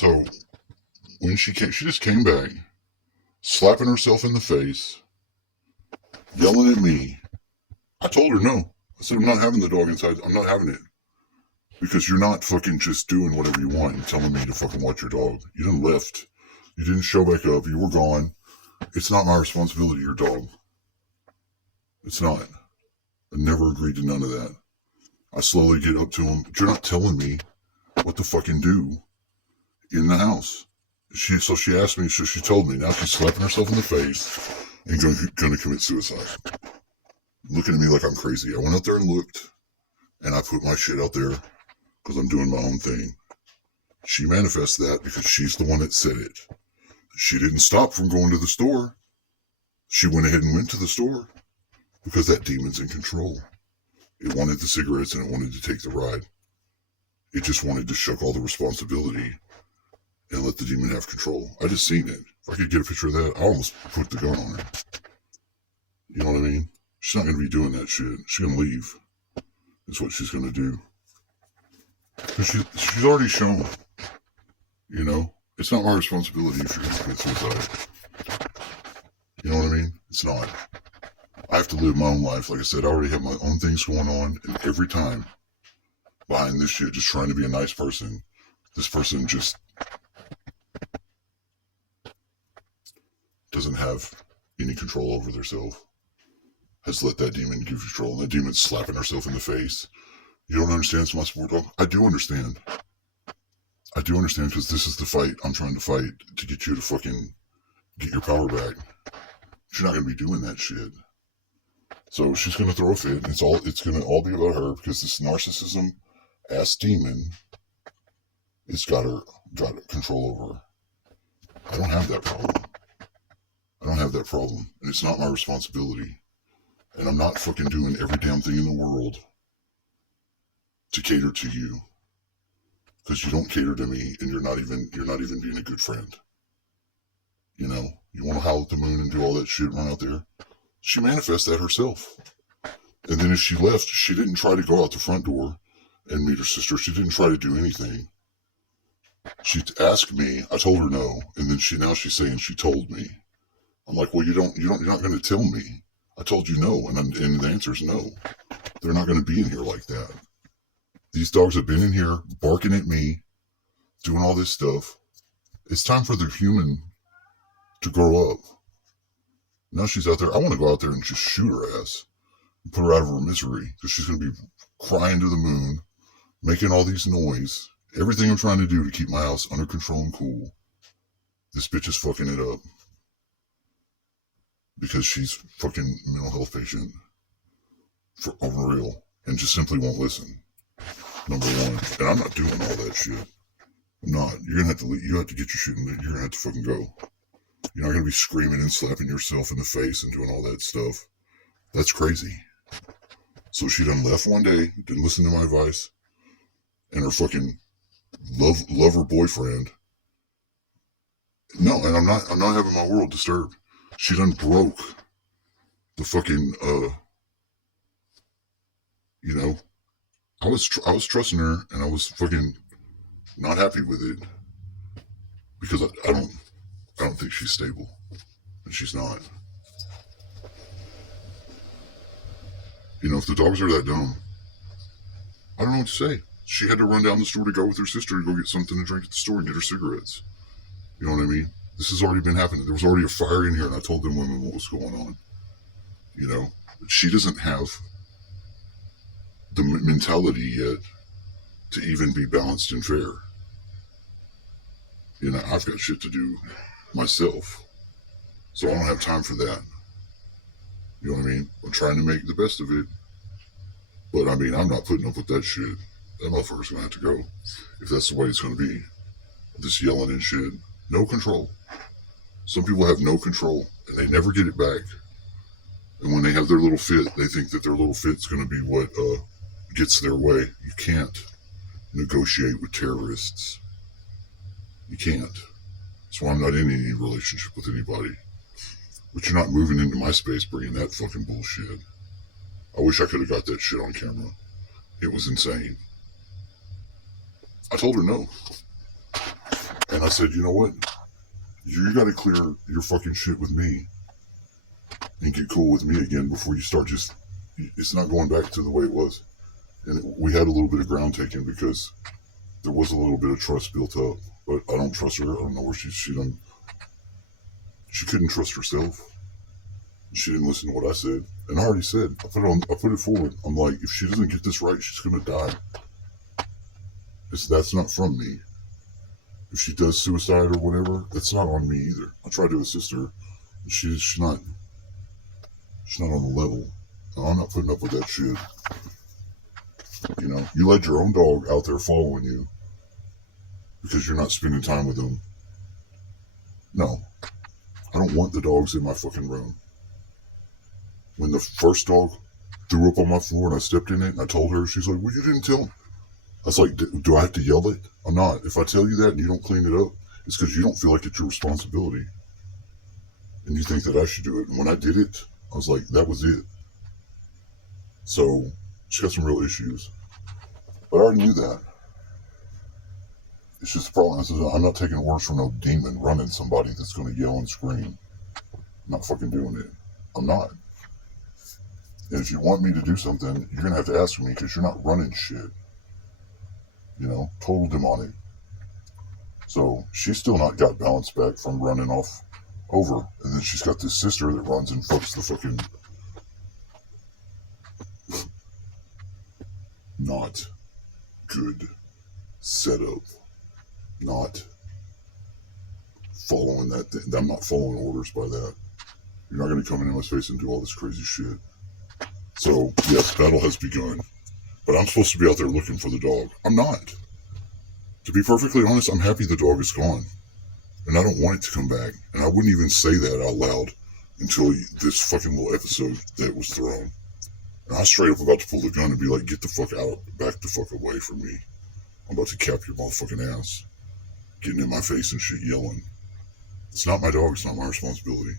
So when she came, she just came back, slapping herself in the face, yelling at me. I told her no. I said, I'm not having the dog inside. I'm not having it. Because you're not fucking just doing whatever you want and telling me to fucking watch your dog. You didn't lift. You didn't show back up. You were gone. It's not my responsibility, your dog. It's not. I never agreed to none of that. I slowly get up to him. But you're not telling me what to fucking do in the house. So she asked me, so she told me. Now she's slapping herself in the face and going to commit suicide. Looking at me like I'm crazy. I went out there and looked, and I put my shit out there because I'm doing my own thing. She manifests that because she's the one that said it. She didn't stop from going to the store. She went ahead and went to the store because that demon's in control. It wanted the cigarettes and it wanted to take the ride. It just wanted to shuck all the responsibility and let the demon have control. I just seen it. If I could get a picture of that, I almost put the gun on her. You know what I mean? She's not going to be doing that shit. She's going to leave. That's what she's going to do. Because she's already shown. You know? It's not my responsibility if you're going to commit suicide. You know what I mean? It's not. I have to live my own life. Like I said, I already have my own things going on. And every time behind this shit, just trying to be a nice person, this person just doesn't have any control over themselves. Has let that demon give control. And that demon's slapping herself in the face. You don't understand it's my sport dog? I do understand. I do understand because this is the fight I'm trying to fight to get you to fucking get your power back. But you're not going to be doing that shit. So she's going to throw a fit. And it's going to all be about her because this narcissism ass demon has got control over her. I don't have that problem. I don't have that problem. And it's not my responsibility. And I'm not fucking doing every damn thing in the world to cater to you. Because you don't cater to me and you're not even being a good friend. You know, you want to howl at the moon and do all that shit, run out there. She manifests that herself. And then if she left, she didn't try to go out the front door and meet her sister. She didn't try to do anything. She asked me, I told her no, and then now she's saying she told me. I'm like, well, you're not going to tell me. I told you no, and the answer is no. They're not going to be in here like that. These dogs have been in here barking at me, doing all this stuff. It's time for the human to grow up. Now she's out there. I want to go out there and just shoot her ass and put her out of her misery because she's going to be crying to the moon, making all these noise. Everything I'm trying to do to keep my house under control and cool. This bitch is fucking it up. Because she's fucking mental health patient. For real. And just simply won't listen. Number one. And I'm not doing all that shit. I'm not. You're gonna have to leave. You have to get your shit in there. You're gonna have to fucking go. You're not gonna be screaming and slapping yourself in the face and doing all that stuff. That's crazy. So she done left one day, didn't listen to my advice, and her fucking love her boyfriend. No, and I'm not having my world disturbed. She done broke the fucking, you know, I was trusting her and I was fucking not happy with it because I don't think she's stable and she's not. You know, if the dogs are that dumb, I don't know what to say. She had to run down the store to go with her sister to go get something to drink at the store and get her cigarettes. You know what I mean? This has already been happening. There was already a fire in here, and I told them women what was going on. You know? She doesn't have the mentality yet to even be balanced and fair. You know, I've got shit to do myself. So I don't have time for that. You know what I mean? I'm trying to make the best of it. But, I mean, I'm not putting up with that shit. That motherfucker's going to have to go. If that's the way it's going to be. This yelling and shit. No control. Some people have no control, and they never get it back. And when they have their little fit, they think that their little fit's going to be what gets their way. You can't negotiate with terrorists. You can't. That's why I'm not in any relationship with anybody. But you're not moving into my space bringing that fucking bullshit. I wish I could have got that shit on camera. It was insane. I told her no. And I said, you know what? You got to clear your fucking shit with me and get cool with me again before you start just. It's not going back to the way it was. And we had a little bit of ground taken because there was a little bit of trust built up. But I don't trust her. I don't know where she couldn't trust herself. She didn't listen to what I said. And I already said, I put it forward. I'm like, if she doesn't get this right, she's going to die. That's not from me. If she does suicide or whatever, that's not on me either. I tried to assist her. She's not on the level. No, I'm not putting up with that shit. You know, you let your own dog out there following you because you're not spending time with them. No, I don't want the dogs in my fucking room. When the first dog threw up on my floor and I stepped in it and I told her, she's like, well, you didn't tell me. I was like, do I have to yell it? I'm not. If I tell you that and you don't clean it up, it's because you don't feel like it's your responsibility. And you think that I should do it. And when I did it, I was like, that was it. So, she got some real issues. But I already knew that. It's just the problem is I'm not taking orders from no demon running somebody that's going to yell and scream. I'm not fucking doing it. I'm not. And if you want me to do something, you're going to have to ask me because you're not running shit. You know, total demonic. So she's still not got balance back from running off over. And then she's got this sister that runs and fucks the fucking... not good setup. Not following that thing. I'm not following orders by that. You're not going to come into my face and do all this crazy shit. So, yes, battle has begun. But I'm supposed to be out there looking for the dog. I'm not. To be perfectly honest, I'm happy the dog is gone. And I don't want it to come back. And I wouldn't even say that out loud until this fucking little episode that was thrown. And I was straight up about to pull the gun and be like, get the fuck out. Back the fuck away from me. I'm about to cap your motherfucking ass. Getting in my face and shit, yelling. It's not my dog. It's not my responsibility.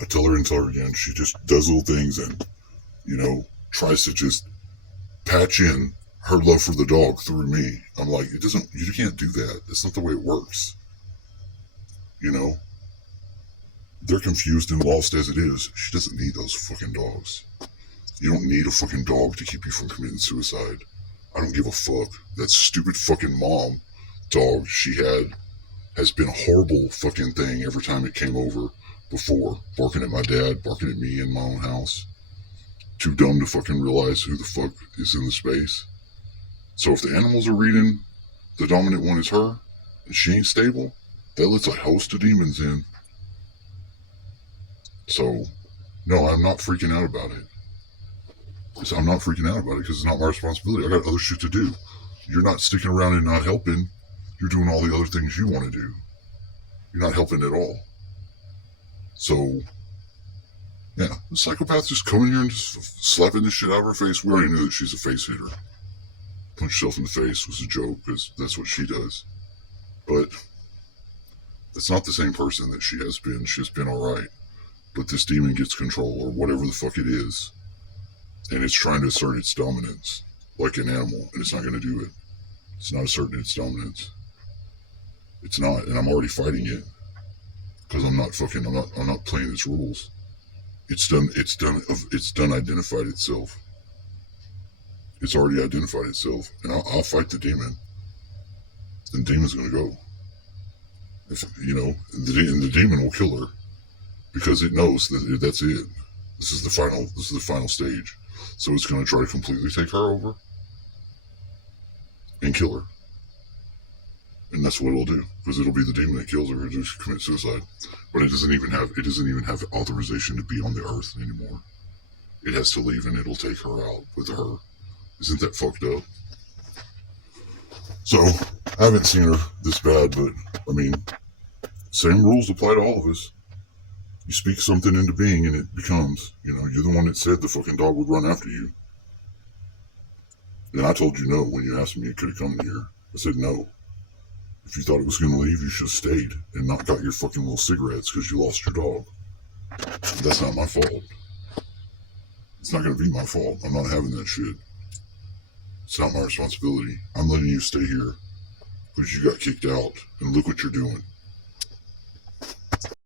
I tell her and tell her again. She just does little things and, you know, tries to just patch in her love for the dog through me. I'm like, you can't do that. That's not the way it works. You know? They're confused and lost as it is. She doesn't need those fucking dogs. You don't need a fucking dog to keep you from committing suicide. I don't give a fuck. That stupid fucking mom dog she had has been a horrible fucking thing every time it came over before. Barking at my dad, barking at me in my own house. Too dumb to fucking realize who the fuck is in the space. So if the animals are reading the dominant one is her, and she ain't stable, that lets a host of demons in. So, no, I'm not freaking out about it. I'm not freaking out about it because it's not my responsibility. I got other shit to do. You're not sticking around and not helping. You're doing all the other things you want to do. You're not helping at all. So, yeah, the psychopath just coming here and just slapping the shit out of her face. We already knew that she's a face hitter. Punch yourself in the face was a joke because that's what she does. But that's not the same person that she has been. She's been alright. But this demon gets control or whatever the fuck it is. And it's trying to assert its dominance like an animal. And it's not going to do it. It's not asserting its dominance. It's not. And I'm already fighting it. Because I'm not playing its rules. It's done identified itself. It's already identified itself. And I'll fight the demon. And the demon's going to go. If, you know, and the demon will kill her. Because it knows that that's it. This is the final stage. So it's going to try to completely take her over. And kill her. And that's what it'll do. Because it'll be the demon that kills her and just commit suicide. But it doesn't even have authorization to be on the earth anymore. It has to leave and it'll take her out with her. Isn't that fucked up? So, I haven't seen her this bad, but, I mean, same rules apply to all of us. You speak something into being and it becomes, you know, you're the one that said the fucking dog would run after you. And I told you no when you asked me it could have come in here. I said no. If you thought it was going to leave, you should have stayed and not got your fucking little cigarettes because you lost your dog. That's not my fault. It's not going to be my fault. I'm not having that shit. It's not my responsibility. I'm letting you stay here because you got kicked out. And look what you're doing.